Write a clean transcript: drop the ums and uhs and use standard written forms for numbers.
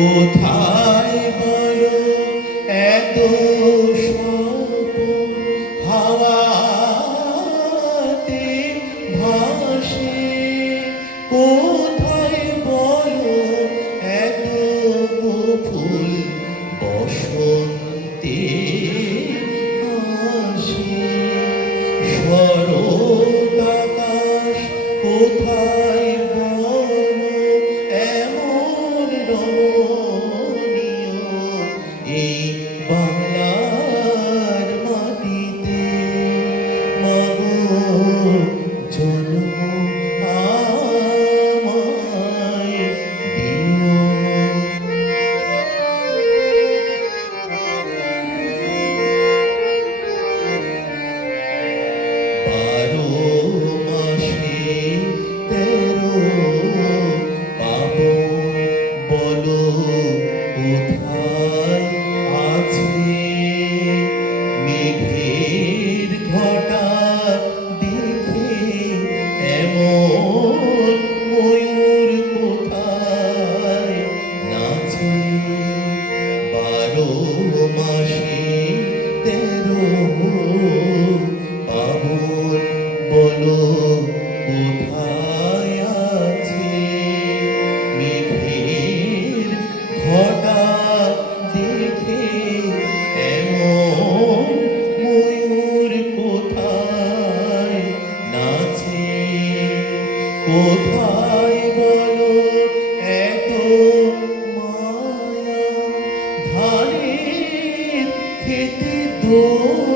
কোথায় বলো এত স্বপ্ন হাওয়াতে ভাসে, কোথায় বলো এত ফুল বসন্তে আসে, শরৎ আকাশ কোথায় বলো এমন রমণীয় এই বাংলার মাটিতে। মাগো জন্ম আমায় দিও। বারো মাসে 13 পাবন বলো কোথায় আছে, মেঘের ঘটা দেখে এমন ময়ূর কোথায় নাচে, 12 মাসে 13 পাবন বলো কোথায় আছে, মেঘের ঘটা দেখে এমন ময়ূর কোথায় নাচে, কোথায় বলো এত মায়া ধানের খেতে দোল